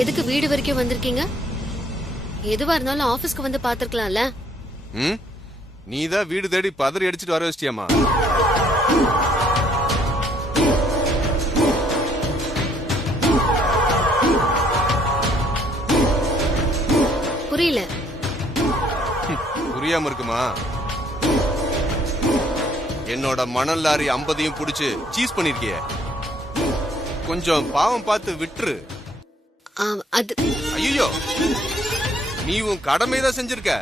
எதுக்கு வீடு வரைக்கும் வந்திருக்கீங்க? எதுவா இருந்தாலும் ஆபீஸ்க்கு வந்து பாத்துருக்கலாம்ல. நீதான் வீடு தேடி பதறி அடிச்சிட்டு வர வச்சிட்டியாமா? புரியல. புரியாம இருக்குமா? என்னோட மணல் லாரி 50 புடிச்சு சீஸ் பண்ணிருக்கிய. கொஞ்சம் பாவம் பார்த்து விட்டுரு. அது ஐயோ, நீ உன் கடமைதான் செஞ்சிருக்க.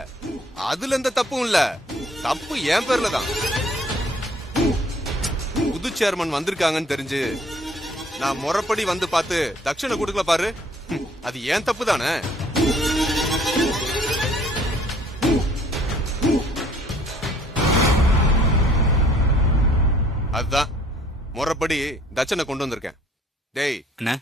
அதுல எந்த தப்பும் இல்ல. தப்பு என் பேர்ல தான். புது சேர்மன் வந்திருக்காங்கன்னு தெரிஞ்சு நான் முறைப்படி வந்து பார்த்து தட்சணை கொடுக்கல பாரு. அது ஏன் தப்பு தானே? அதுதான் முறைப்படி தட்சணை கொண்டு வந்திருக்கேன். டேய் அண்ணா,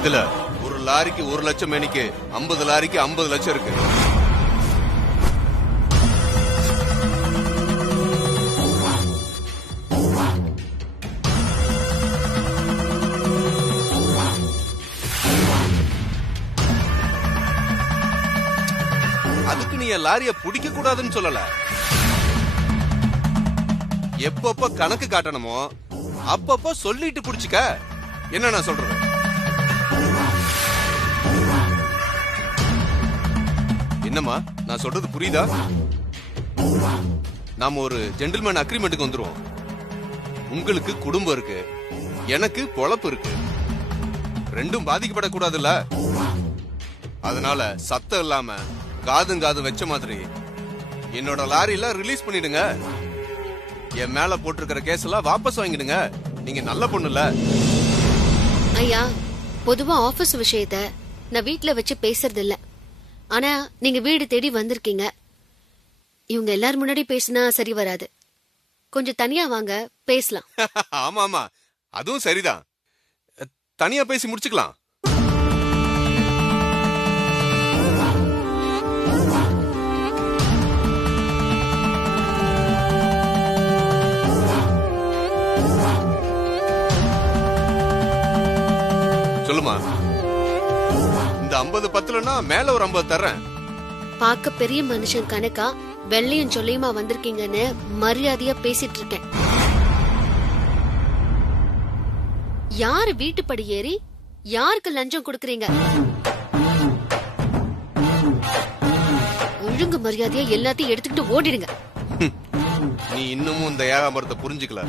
இதுல ஒரு லாரிக்கு 1 லட்சம் மேனிக்கு 50 லாரிக்கு 50 லட்சம் இருக்கு. அதுக்கு நீ லாரிய பிடிக்க கூடாதுன்னு சொல்லல. எப்பப்ப கணக்கு காட்டணுமோ அப்பப்ப சொல்லிட்டு புடிச்சுக்க. என்ன நான் சொல்றது? என்னம்மா நான் சொல்றது புரியுதா? நாம ஒரு ஜென்டில்மேன் அக்ரிமெண்ட்டுக்கு வந்துருவோம். உங்களுக்கு குடும்பம் இருக்கு, எனக்கு பொழப்பு இருக்கு. ரெண்டும் பாதிக்கப்படக்கூடாதுல்ல. அதனால சத்தம் இல்லாம காதும் வச்ச மாதிரி என்னோட லாரியில ரிலீஸ் பண்ணிடுங்க. என் மேல போட்டிருக்கிற கேஸ் எல்லாம் வாபஸ் வாங்கிடுங்க. நீங்க நல்ல பொண்ணுல. ஐயா, பொதுவா ஆபீஸ் விஷயத்த நான் வீட்ல வச்சு பேசுறது இல்ல. ஆனா நீங்க வீடு தேடி வந்திருக்கீங்க. இவங்க எல்லாரும் முன்னாடி பேசினா சரி வராது. கொஞ்சம் தனியா வாங்க, பேசலாம். ஆமா ஆமா, அதுவும் சரிதான். தனியா பேசி முடிச்சுக்கலாம். சொல்லுமா. இந்த 50 பத்தலன்னா மேல ஒரு 50 தர்றேன். பாக்க பெரிய மனுஷன் கணக்கா வெள்ளையும் சொல்லியுமா வந்திருக்கீங்கன்னு மரியாதையா பேசிட்டு இருக்கேன். யாரு வீட்டுப்படி ஏறி யாருக்கு லஞ்சம் கொடுக்கறீங்க? ஒழுங்கு மரியாதையா எல்லாத்தையும் எடுத்துக்கிட்டு ஓடிடுங்க. நீ இன்னமும் இந்த ஏகாம்பரத்தை புரிஞ்சுக்கல.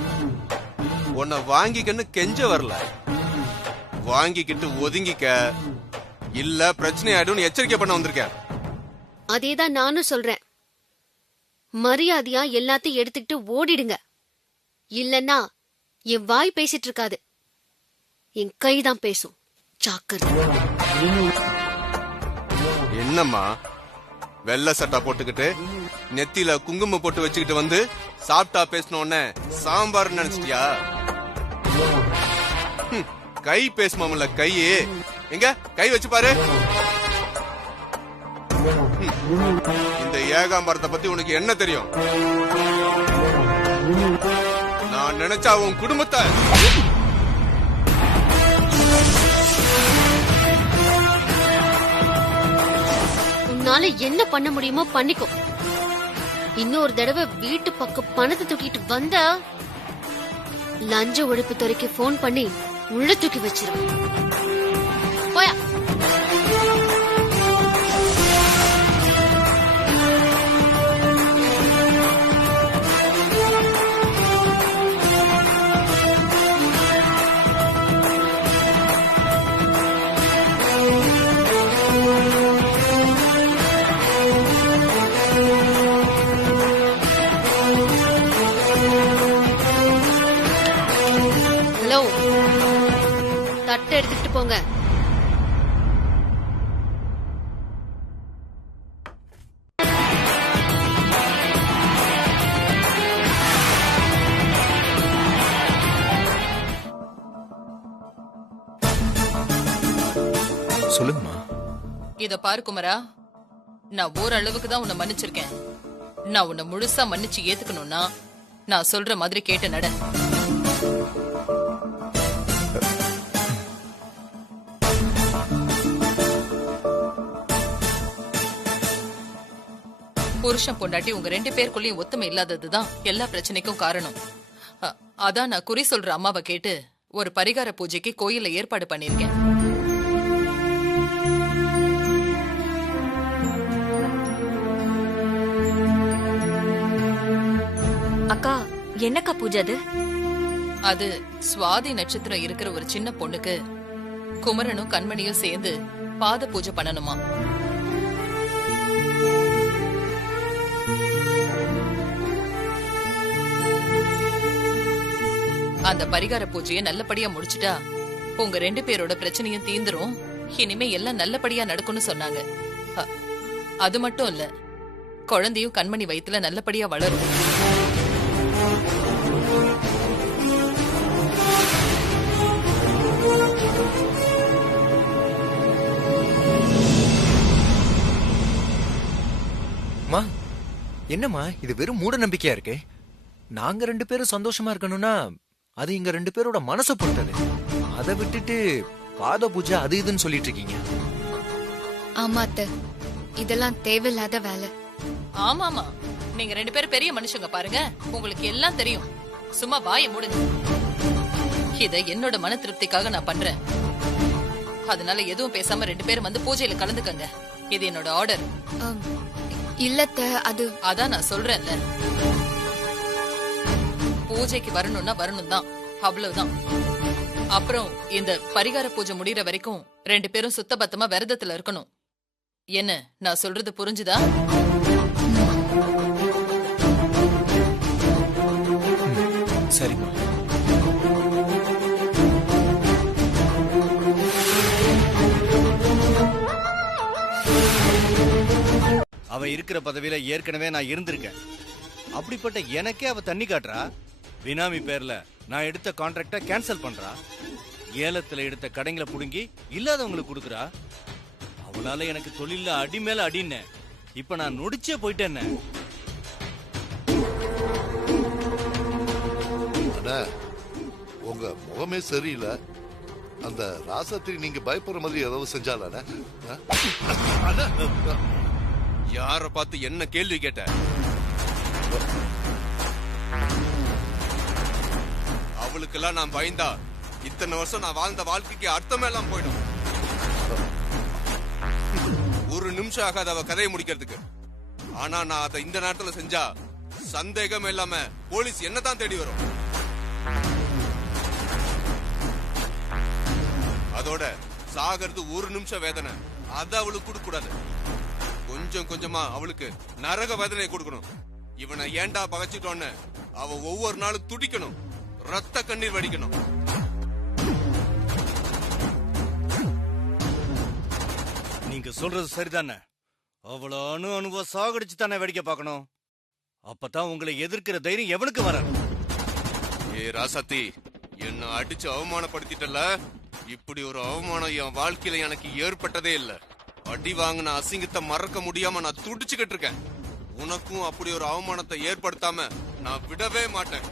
உன்னை வாங்கிக்கன்னு கெஞ்ச வரல. வாங்கிக்கிட்டு ஒதுங்கிக்க, இல்ல பிரச்சனை ஆயிடும் எச்சரிக்கை பண்ண வந்திருக்கேன். அதேதான் நானும் சொல்றேன். மரியாதையா எல்லாத்தையும் எடுத்துக்கிட்டு ஓடிடுங்க. இல்லன்னா என் வாய் பேசிட்டு இருக்காது, என் கைதான் பேசும். ஜாக்கிரதை. என்னம்மா வெள்ளை சட்டா போட்டுக்கிட்டு நெத்தியில குங்குமம் போட்டு வச்சுக்கிட்டு வந்து சாப்பிட்டா பேசணும்னு சாம்பார் நினைச்சிட்டியா? கை பேசுமாமல்ல கையே. எங்க கை வச்சு பாரு. இந்த ஏகாம்பரத்தை பத்தி உனக்கு என்ன தெரியும்? நான் நினைச்சா உன் குடும்பத்தை உன்னால என்ன பண்ண முடியுமோ பண்ணிக்கோ. இன்னொரு தடவை வீட்டு பக்கம் பணத்தை தூக்கிட்டு வந்த லஞ்ச ஒழிப்பு துறைக்கு போன் பண்ணி உள்ள தூக்கி வச்சிருவேன். போயா. ஹலோ, தட்டை எடுத்துக்கிட்டு சொல்லுங்கம்மா. இத பாரு குமரா, நான் ஓரளவுக்கு தான் உன்னை மன்னிச்சிருக்கேன். நான் உன்னை முழுசா மன்னிச்சு ஏத்துக்கணும்னா நான் சொல்ற மாதிரி கேட்டு நட. புருஷன் பொண்டாட்டி உங்க 2 பேருக்குள்ளயும் ஒத்துமை இல்லாததுதான் எல்லா பிரச்சனைக்கும் காரணம். அதான் நான் குறி சொல்ற அம்மாவை கேட்டு ஒரு பரிகார பூஜைக்கு கோயில்ல ஏற்பாடு பண்ணிருக்கேன். அக்கா, என்னக்கா பூஜை அது? அது சுவாதி நட்சத்திரம் இருக்கிற ஒரு சின்ன பொண்ணுக்கு குமரனும் கண்மணியும் சேர்ந்து பாத பூஜை பண்ணணுமா. அந்த பரிகார பூஜையை நல்லபடியா முடிச்சுட்டா உங்க 2 பேரோட பிரச்சனையும் தீந்துரும். இனிமே எல்லாம் நல்லபடியா நடக்கும்னு சொன்னாங்க. அது மட்டும் இல்ல, குழந்தையும் கண்மணி வயித்துல நல்லபடியா வளரும். அம்மா, என்னம்மா இது வெறும் மூட நம்பிக்கையா இருக்கு? நாங்க 2 பேரும் சந்தோஷமா இருக்கணும்னா அது இங்க 2 பேரோட மனசை பொறுத்தது. அதை விட்டுட்டு பாத பூஜை அது இதுன்னு சொல்லிட்டு இருக்கீங்க. ஆமா அத்தை, இதெல்லாம் தேவையில்லாத வேலை. ஆமாமா, நீங்க 2 பேரும் பெரிய மனுஷங்க பாருங்க, உங்களுக்கு எல்லாம் தெரியும். சும்மா வாயை மூடுங்க. இத என்னோட மன திருப்திக்காக நான் பண்றேன். அதனால எதுவும் பேசாம 2 பேரும் வந்து பூஜையில கலந்துக்கங்க. இது என்னோட ஆர்டர். இல்லத்த, அது அதான் நான் சொல்றேன்ல, பூஜைக்கு வரணும்னா வரணும் தான், அவ்வளவுதான். அப்புறம் இந்த பரிகார பூஜை முடியற வரைக்கும் 2 பேரும் சுத்தபத்தமா விரதத்துல இருக்கணும். என்ன நான் சொல்றது புரிஞ்சுதா? சரிம்மா. அவ இருக்கிற பதவியில ஏற்கனவே நான் இருந்திருக்கேன். அப்படிப்பட்ட எனக்கே அவ தண்ணி காட்டுறா. பினாமி பேர்ல நான் எடுத்த கான்ட்ராக்ட கேன்சல் பண்றா. ஏலத்துல எடுத்த கடைங்களை புடுங்கி இல்லாதவங்களுக்கு கொடுக்குறா. அவளால எனக்கு தொழில அடி மேல அடின்னு இப்ப நான் நொடிச்சே போயிட்டேன்னு. உங்க முகமே சரியில்லை. அந்த ராசத்துக்கு நீங்க பயப்படுற மாதிரி ஏதாவது செஞ்சாலானே? யார பார்த்து என்ன கேள்வி கேட்ட? அவளுக்கெல்லாம் நான் பயந்தா இத்தனை வருஷம் நான் வாழ்ந்த வாழ்க்கைக்கு அர்த்தமே எல்லாம் போயிடும். ஒரு நிமிஷம் ஆகாத அவ கதையை முடிக்கிறதுக்கு. ஆனா நான் அதை இந்த நேரத்துல செஞ்சா சந்தேகம் இல்லாம போலீஸ் என்னதான் தேடி வரும். அதோட சாகிறது ஒரு நிமிஷம் வேதனை, அது அவளுக்கு கொடுக்க கூடாது. கொஞ்சம் கொஞ்சமா அவளுக்கு நரக வேதனை கொடுக்கணும். இவனை ஏண்டா பகைச்சிட்டோன்னு அவ ஒவ்வொரு நாளும் துடிக்கணும், ரத்த கண்ணீர் வடிக்கணும். நீங்க சொல்றது சரிதானே? அவ்வளோ அணுவ சாகடிச்சு தானே வெடிக்க பார்க்கணும். அப்பதான் உங்களை எதிர்க்கிற தைரியம் எவனுக்கு வர? ஏ ராசாத்தி, என்ன அடிச்சு அவமானப்படுத்திட்டல. இப்படி ஒரு அவமானம் என் வாழ்க்கையில எனக்கு ஏற்பட்டதே இல்ல. அடி வாங்கின அசிங்கத்தை மறக்க முடியாம நான் துடிச்சுக்கிட்டு இருக்கேன். உனக்கும் அப்படி ஒரு அவமானத்தை ஏற்படுத்தாம நான் விடவே மாட்டேன்.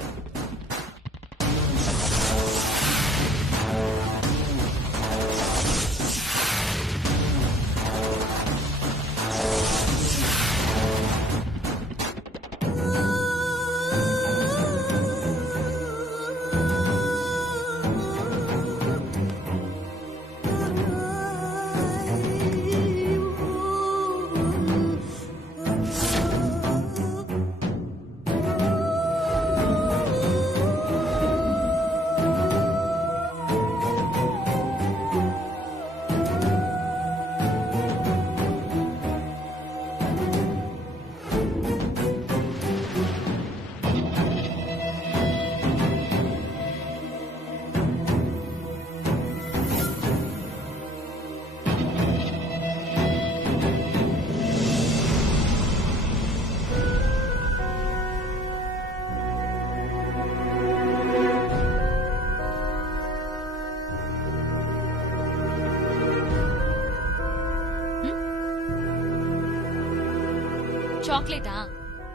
சாக்லேட்டா?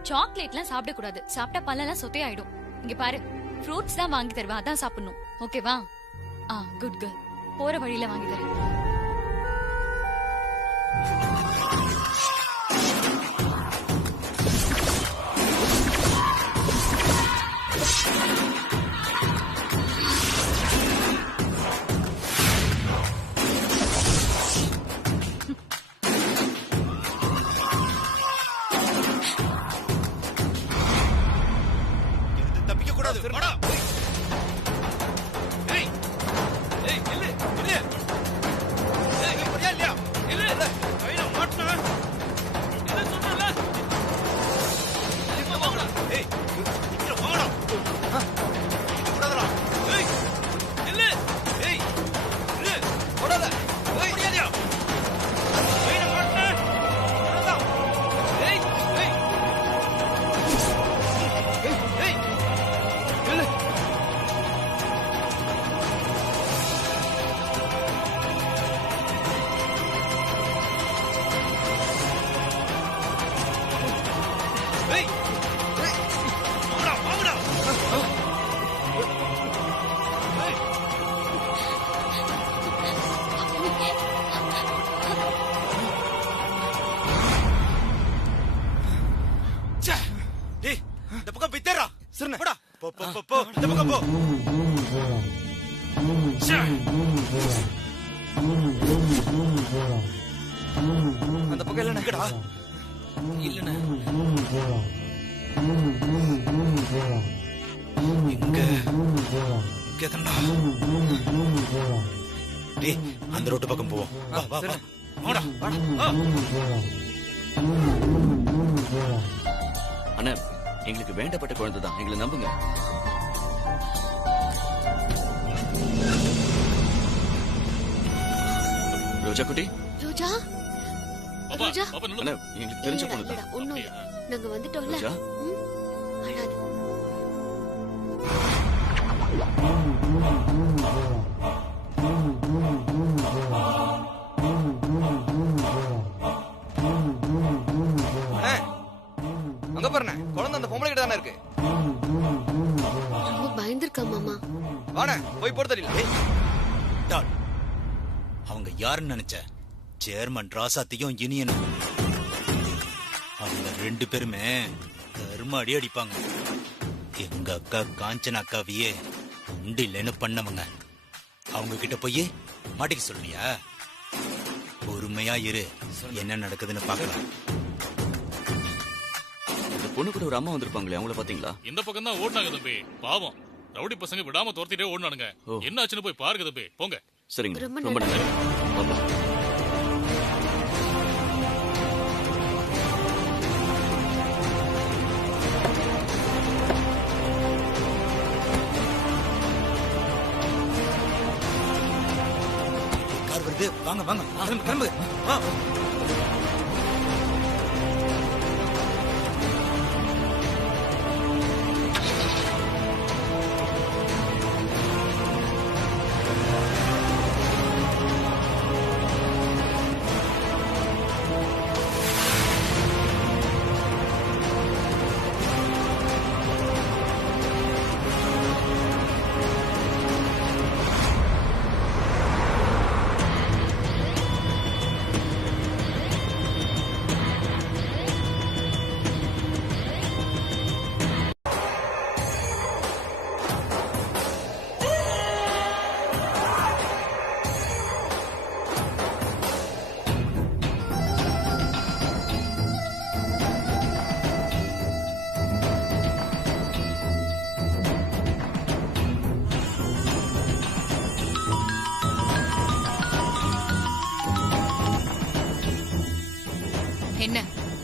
சாக்லேட்லாம் சாப்பிட கூடாது. சாப்பிட்டா பல்லெல்லாம் சொத்தையாயிடும். இங்க பாரு, ஃப்ரூட்ஸ் தான் வாங்கி தருவேன், அதான் சாப்பிடணும். ஓகேவா? Good girl. போற வழியில வாங்கி தரேன். தப்பிக்க கூடாது. இந்த பக்கம் பித்தரா சரி போடா. போ போ போ போ இந்த பக்கம் போ. அந்த பக்கம் இல்லைண்ணா. இல்லைண்ணா. டேய் அந்த ரோட்டு பக்கம் போவோம். வா வா வா. வாடா வாடா. அண்ணா, எங்களுக்கு வேண்டப்பட்ட குழந்தை தான், எங்களை நம்புங்க. ரோஜா குட்டி. ரோஜா ரோஜா அண்ணா, எங்களுக்கு தெரிஞ்ச பொண்ணு தான். ஒண்ணும் இல்ல, நாங்க வந்துட்டோம்ல. ரோஜா. அழாது. அங்க பாருண்ணே, குழந்தை அந்த பொம்பளை கிட்ட தானே இருக்கு. ரொம்ப பயந்துருக்கா மாமா. வாண்ணே, போய் போட தெரியல. அவங்க யாருன்னு நினைச்ச? சேர்மன் ராசாத்தியும் இனியனும். அவங்க 2 பேருமே கரும அடி அடிப்பாங்க. எங்க அக்கா காஞ்சனா அக்காவையே உண்டு இல்லைன்னு பண்ணவங்க. அவங்க கிட்ட போய் மாட்டிக்க சொல்றியா? பொறுமையா இரு, என்ன நடக்குதுன்னு பாக்கலாம். இந்த பொண்ணு கூட ஒரு அம்மா வந்திருப்பாங்களே, அவங்கள பாத்தீங்களா? இந்த பக்கம் தான் ஓடினாங்க தம்பி. பாவம், ரவுடி பசங்க விடாம துரத்திட்டே ஓடினானுங்க. என்ன ஆச்சுன்னு போய் பாருங்க தம்பி. போங்க. சரிங்க, ரொம்ப ரொம்ப நன்றி. பாப்பா. கார் வருது, வாங்க வாங்க கிளம்பு கிளம்பு. வா. என்ன,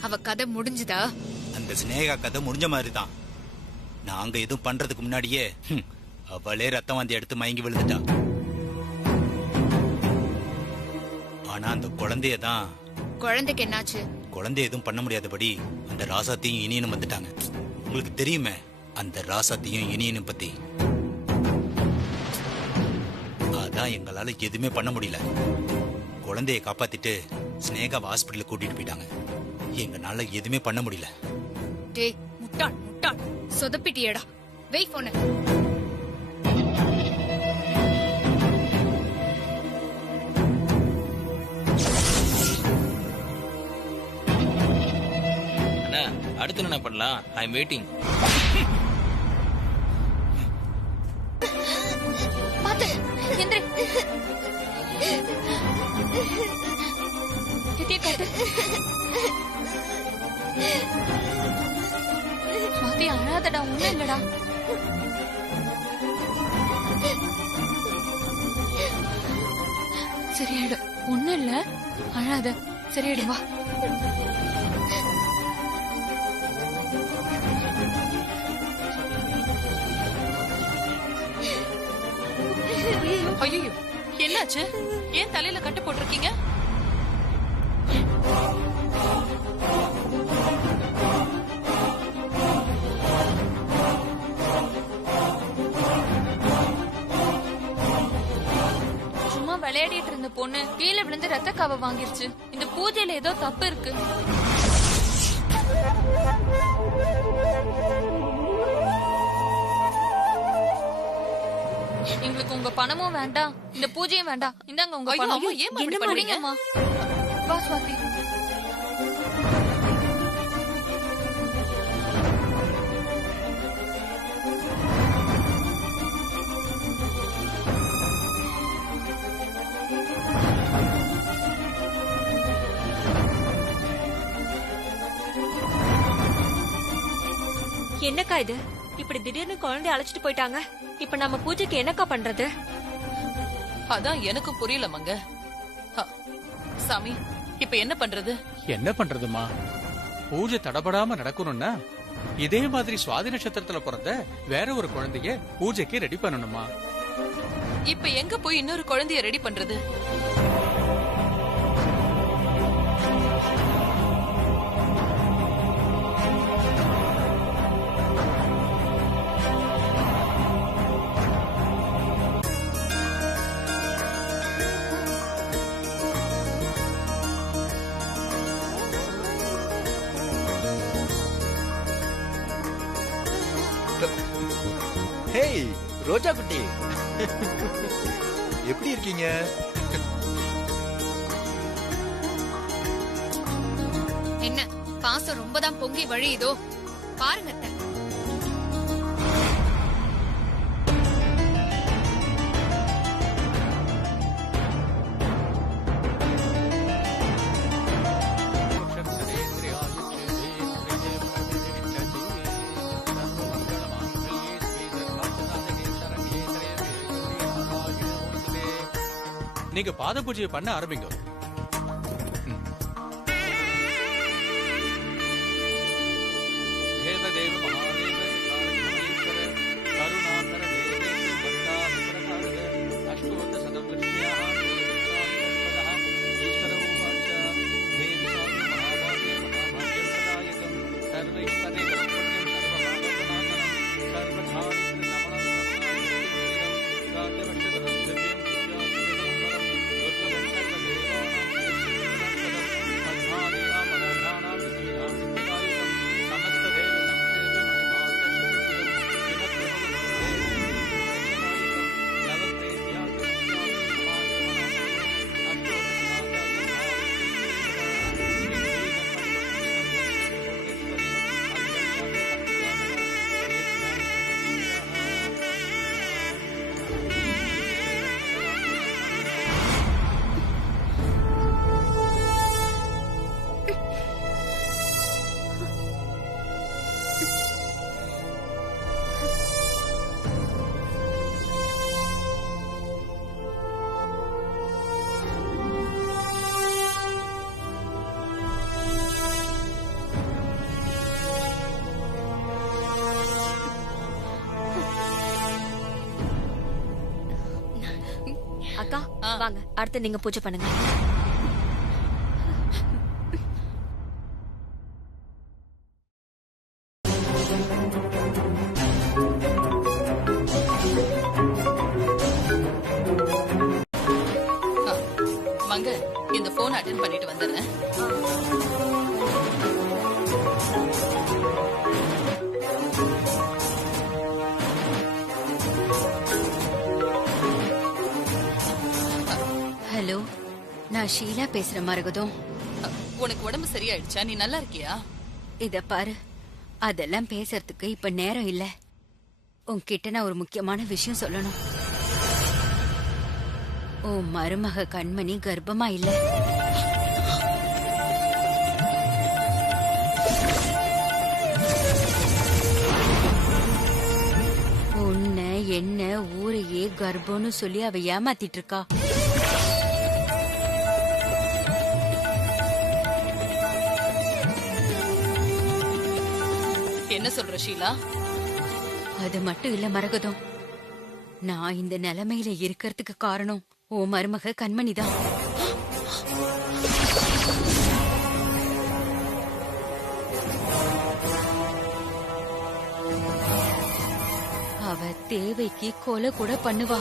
அவ கதை முடிஞ்சுதா? அந்த சினேகா கதை முடிஞ்ச மாதிரி தான். நாங்க எதுவும் பண்றதுக்கு முன்னாடியே அவளே ரத்தம் வாந்தி எடுத்து மயங்கி விழுந்துட்டா. ஆனா அந்த குழந்தைய தான். குழந்தைக்கு என்னாச்சு? குழந்தைய எதுவும் பண்ண முடியாதபடி அந்த ராசாத்தையும் இனியனும் வந்துட்டாங்க. உங்களுக்கு தெரியுமே அந்த ராசாத்தையும் இனியனும் பத்தி. அதான் எங்களால எதுவுமே பண்ண முடியல. குழந்தைய காப்பாத்திட்டு ஸ்னேகாவை ஹாஸ்பிட்டலுக்கு கூட்டிட்டு போயிட்டாங்க. எங்கனால எதுவுமே பண்ண முடியல. டேய் முட்டாள் முட்டாள், சொதப்பிட்டியடா. வெய் போன. அண்ணா அடுத்து என்ன பண்ணலாம்? I am waiting. பாத்து எந்திரி. எட்டிய காட்டு. சுவாதி அழாதடா, ஒண்ணும் இல்லடா. சரியாயிடும், ஒண்ணும் இல்ல, அழாத. சரியாயிடும், வா. ஐயோ, என்னாச்சு? ஏன் தலையில கட்டு போட்டிருக்கீங்க? சும்மா விளையாடிட்டு இருந்த பொண்ணு கீழே விழுந்து ரத்த காவ வாங்கிருச்சு. இந்த பூஜையில ஏதோ தப்பு இருக்கு. எங்களுக்கு உங்க பணமும் வேண்டாம், இந்த பூஜையும் வேண்டாம். இந்தாங்க உங்க ஐயோ, பணம். அம்மா, ஏன் இப்படி பண்றீங்க? அம்மா, வா சுவாதி. என்னக்கா இது? இப்படி திடீர்னு குழந்தைய அழைச்சிட்டு போயிட்டாங்க. இப்ப நம்ம பூஜைக்கு என்னக்கா பண்றது? அதான் எனக்கு புரியல மங்க. சாமி, இப்ப என்ன பண்றது? என்ன பண்றதுமா? பூஜை தடபடாம நடக்கணும்னா இதே மாதிரி சுவாதி நட்சத்திரத்துல பிறந்த வேற ஒரு குழந்தைய பூஜைக்கு ரெடி பண்ணணுமா? இப்ப எங்க போய் இன்னொரு குழந்தைய ரெடி பண்றது? ஹேய் ரோஜா குட்டி, எப்படி இருக்கீங்க? என்ன பாசம் ரொம்பதான் பொங்கி வழியுதோ பாருங்க அத்தை. நீங்க பாத பூஜையை பண்ண ஆரம்பிங்க. அக்கா வாங்க, அடுத்து நீங்க பூஜை பண்ணுங்க. மங்க, இந்த போன் அட்டென்ட் பண்ணிட்டு வந்துடுறேன். நான் ஷீலா பேசுற மரகதம். உனக்கு உடம்பு சரியாயிடுச்சா? நீ நல்லா இருக்கியா? இத பாரு, அதெல்லாம் பேசுறதுக்கு இப்ப நேரம் இல்ல. உன்கிட்ட நான் ஒரு முக்கியமான விஷயம் சொல்லணும். உன் மருமக கண்மணி கர்ப்பமா இல்ல. உன்னை என்ன ஊரையே கர்ப்பம்னு சொல்லி அவ ஏமாத்திட்டு இருக்கா. என்ன சொல்ற ஷீலா? அது மட்டும் இல்ல மரகதம், நான் இந்த நிலைமையில இருக்கிறதுக்கு காரணம் உன் மருமக கண்மணிதான். அவ தேவைக்கு கொலை கூட பண்ணுவா.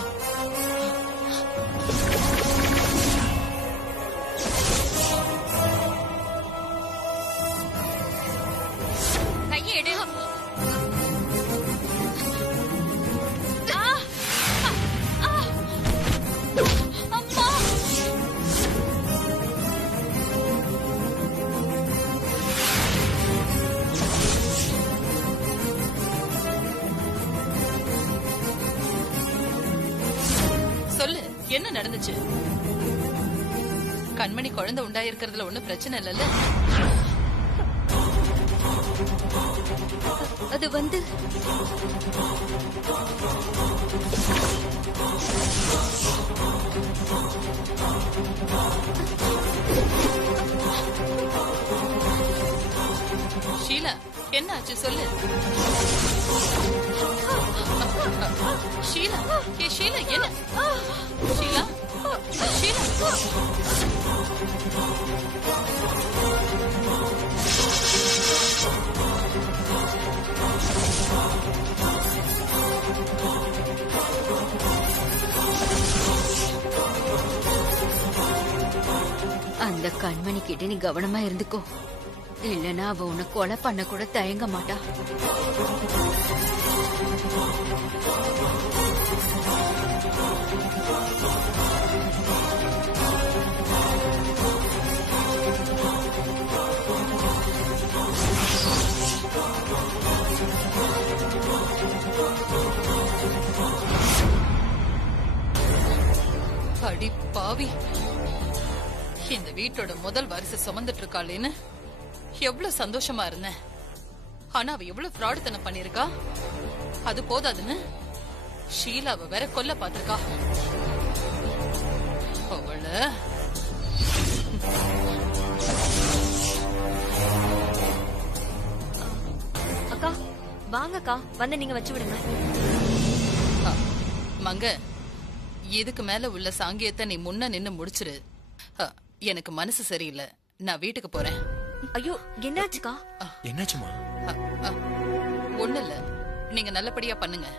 கையெடு. சொல்லு, என்ன நடந்துச்சு? கண்மணி குழந்தை உண்டாயிருக்கிறதுல ஒண்ணும் பிரச்சனை இல்லல்ல? அது வந்து ஷீலா, என்ன ஆச்சு சொல்லு. ஷீலா, ஷீலா என்ன? ஷீலா, ஷீலா. அந்த கண்மணி கிட்ட நீ கவனமா இருந்துக்கோ, இல்லனா அவ உன்னை கொலை பண்ண கூட தயங்க மாட்டா. அடி பாவி, இந்த வீட்டோட முதல் வாரிசு சுமந்துட்டு இருக்காளேன்னு எவ்வளவு சந்தோஷமா இருந்தேன். ஆனா அவ எவ்வளவு ஃப்ராடுத்தனம் பண்ணிருக்கா. அது போதாதுன்னு ஷீலாவை வேற கொல்ல பாத்திருக்கா. அவள அக்கா வாங்கக்கா, வந்து நீங்க வச்சு விடுங்க. மங்க, இதுக்கு மேல உள்ள சாங்கியத்தை நீ முன்ன நின்னு முடிச்சிரு. எனக்கு மனசு சரியில்லை, நான் வீட்டுக்கு போறேன். ஐயோ, என்னாச்சுக்கா? என்னாச்சுமா? ஒண்ணு இல்ல, நீங்க நல்லபடியா பண்ணுங்க.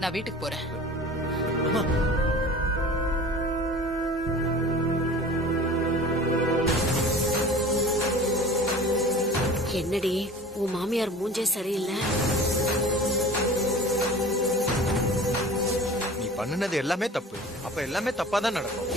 நான் வீட்டுக்கு போறேன். என்னடி உன் மாமியார் மூஞ்சே சரியில்லை? நீ பண்ணுனது எல்லாமே தப்பு. அப்ப எல்லாமே தப்பாதான் நடக்கும்.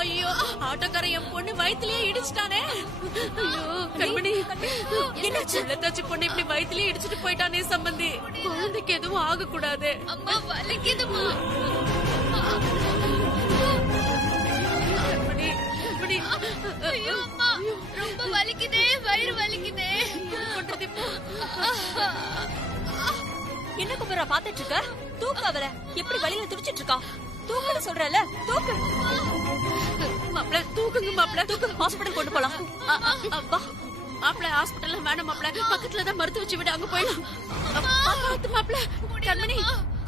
ஐயோ, ஆட்டோக்காரன் என் பொண்ணு வயித்துலயே இடிச்சிட்டானே. ஐயோ கண்மணி, என்னாச்சு? லதாச்சி பொண்ணு இப்படி வயித்துலயே இடிச்சிட்டு போயிட்டானே சம்பந்தி. குழந்தைக்கு எதுவும் ஆக கூடாது. அம்மா வலிக்குதுமா. ஐயோ அம்மா, ரொம்ப வலிக்குதே, வயிறு வலிக்குதே. என்ன குமரா பாத்துட்டு இருக்க? தூக்கு அவள. எப்படி வழியில துடிச்சிட்டு இருக்கா? தூக்குன்னு சொல்றல, தூக்கு. மாப்ள தூக்குங்க மாப்ள, தூக்கு. ஹாஸ்பிடல் கொண்டு போலாம். வா மாப்ள, ஹாஸ்பிடல்ல வேணாம் மாப்ள, பக்கத்துல தான் மருத்துவ வச்சு விட, அங்க போயிடலாம். மாப்ள, கண்மணி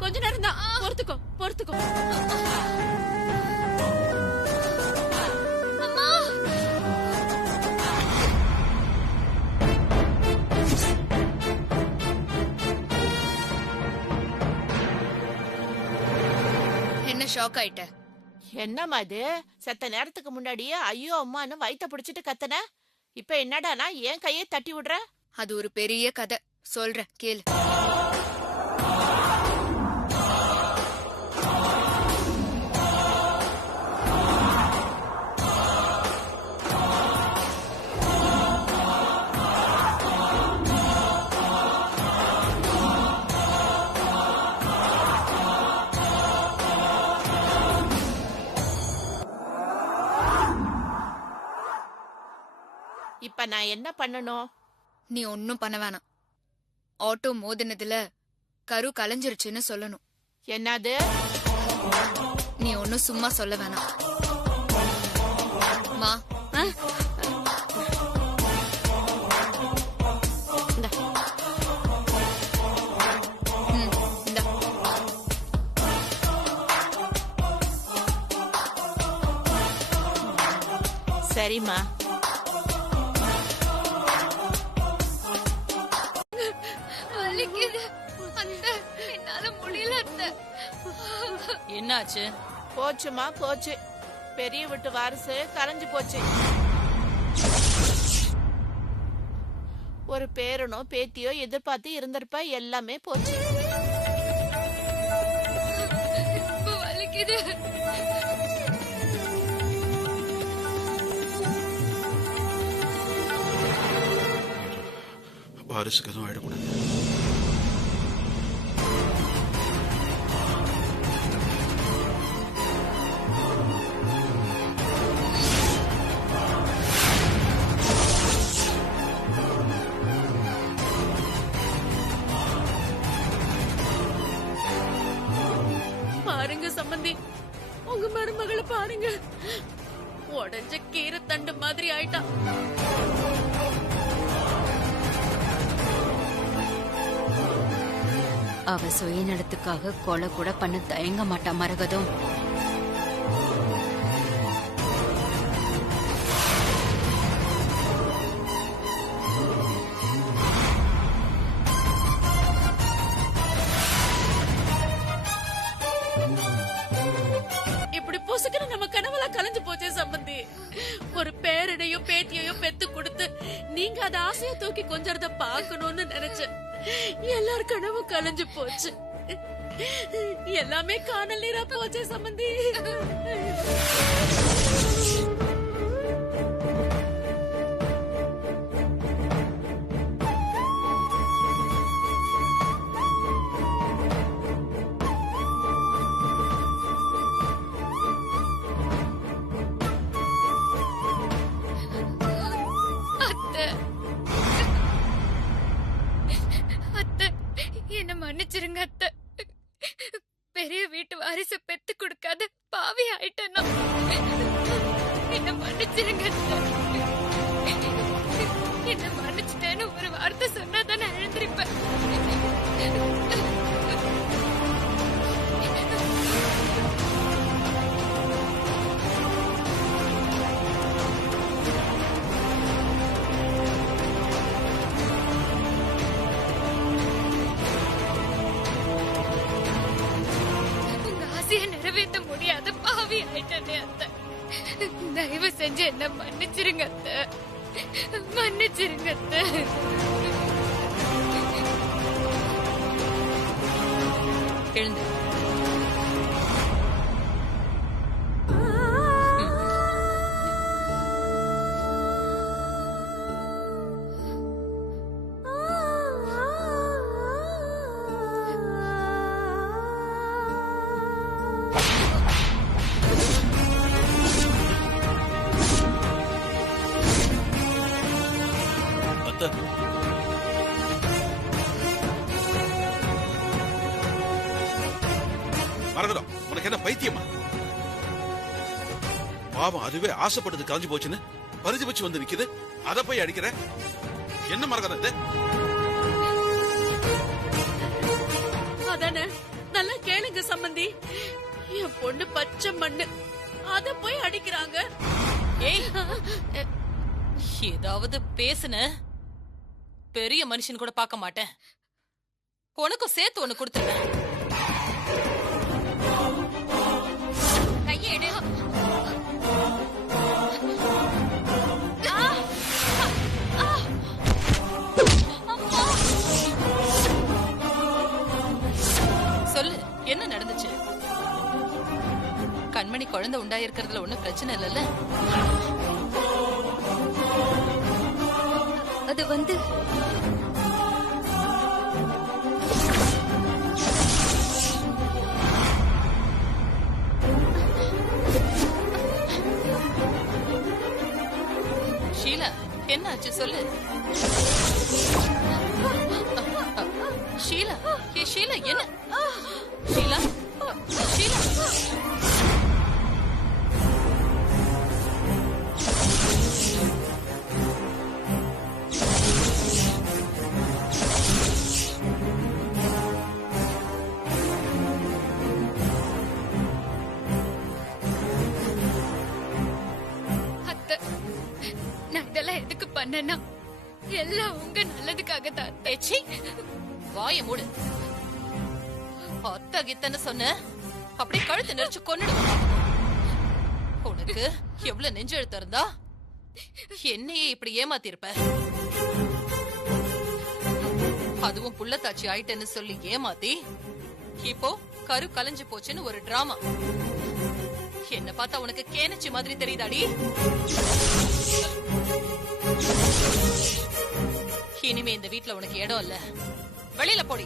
கொஞ்ச நேரம் தான், பொறுத்துக்கோ பொறுத்துக்கோ. ஷாக் ஆயிட்ட? என்னம்மா இது? செத்த நேரத்துக்கு முன்னாடியே ஐயோ அம்மான்னு வயித்த பிடிச்சிட்டு கத்தன, இப்ப என்னடானா என் கையை தட்டி விடுற? அது ஒரு பெரிய கதை, சொல்றேன் கேளு. இப்ப நான் என்ன பண்ணணும்? நீ ஒன்னும் பண்ண வேணாம். ஆட்டோ மோதினதுல கரு கலைஞ்சிருச்சுன்னு சொல்லணும். என்னது? நீ ஒன்னும் சும்மா சொல்ல வேணாம். மா சரிம்மா. என்னால முடியல. என்னாச்சு? போச்சுமா போச்சு, பெரிய வீட்டு வாரிசு கரைஞ்சு போச்சு. ஒரு பேரனோ பேத்தியோ எதிர்பார்த்து இருந்திருப்பா, எல்லாமே போச்சு. வலிக்குது. வாரிசுக்கு எதுவும் ஆயிடக்கூடாது. பாருங்க சம்பந்தி, உங்க மருமகளை பாருங்க, உடஞ்ச கீரை தண்டு மாதிரி ஆயிட்டா. அவ சுயநலத்துக்காக கொலை கூட பண்ண தயங்க மாட்டா மரகதம். இப்படி பொசுக்கிற நம்ம கனவெல்லாம் கலைஞ்சு போச்சே சம்பந்தி. ஒரு பேரனையோ பேத்தியையோ பெத்து கொடுத்து நீங்க அத ஆசையா தூக்கி கொஞ்சறத பாக்கணும்னு நினைச்சேன். எல்லார் கனவும் கலைஞ்சு போச்சு. எல்லாமே காணல் நீரா போச்சே சம்பந்தி. என்ன மன்னிச்சிருங்க அத்தை. பெரிய வீட்டு வாரிசு பெத்து கொடுக்காத பாவி ஆயிட்டேன்னா என்ன மன்னிச்சிருங்க அத்தை. என்ன மன்னிச்சிட்டேன்னு ஒரு வார்த்தை சொன்னாதான் நான் எழுந்திருப்பேன். நிறைவேற்ற முடியாத பாவி ஆயிட்டே அத்தை. தயவு செஞ்சு என்ன மன்னிச்சிருங்க அத்தை, மன்னிச்சிருங்க அத்தை. எழுந்து. மரகதம், உனக்கு என்ன பைத்தியமா? பாவம், அதுவே ஆசைப்பட்டது கலைஞ்சு போச்சுன்னு பறிச்சு வச்சு வந்து நிக்குது, அத போய் அடிக்கிற. என்ன மரகதம் இது? அதானே, நல்லா கேளுங்க சம்பந்தி. என் பொண்ணு பச்சை மண்ணு, அத போய் அடிக்கிறாங்க. ஏய், ஏதாவது பேசுன பெரிய மனுஷன் கூட பார்க்க மாட்டேன். உனக்கும் சேர்த்து ஒண்ணு கொடுத்துருவேன். இருக்கிறதுல ஒண்ணும் பிரச்சனை இல்லைல்ல? அது வந்து ஷீலா, என்ன ஆச்சு சொல்லு. ஷீலா, ஷீலா என்ன? ஷீலா, ஷீலா. அத்தை, நான் இதெல்லாம் எதுக்கு பண்ணேன்னா எல்லாம் உங்க நல்லதுக்காக தான். ஏச்சி, வாய மூடு. அத்த கித்தன்னு சொன்ன அப்படியே கழுத்து நெரிச்சு கொன்னுடுவேன். உனக்கு எவ்வளவு நெஞ்செழுத்து இருந்தா என்னையே இப்படி ஏமாத்திருப்ப. அதுவும் புள்ளத்தாச்சி ஆயிட்டேன்னு சொல்லி ஏமாத்தி இப்போ கரு கலைஞ்சு போச்சுன்னு ஒரு டிராமா. என்ன பார்த்தா உனக்கு கேனச்சி மாதிரி தெரியுதாடி? இனிமே இந்த வீட்ல உனக்கு இடம் இல்ல. வெளியில போடி.